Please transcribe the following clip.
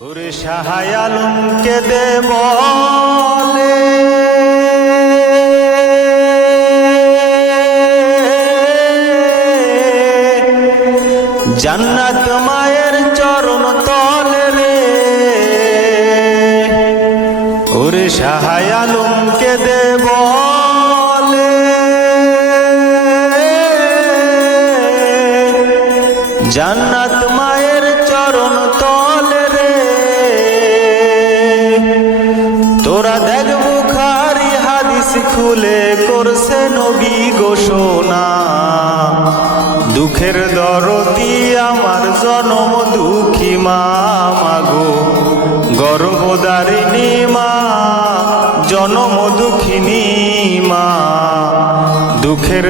ওরে শাহাই আলমকে দে বলে জান্নাত মায়ের চরণ তলে রে। ওরে শাহাই আলমকে দে বলে জান্নাত মায়ের চরণ তলে রে। তোরা দেখ বুখারী হাদিস খুলে করছে নবী ঘোষণা, দুঃখের দরদি আমার জনম দুঃখী মা মাগো, গর্ভধারিণী মা জনম দুঃখিনী মা, দুঃখের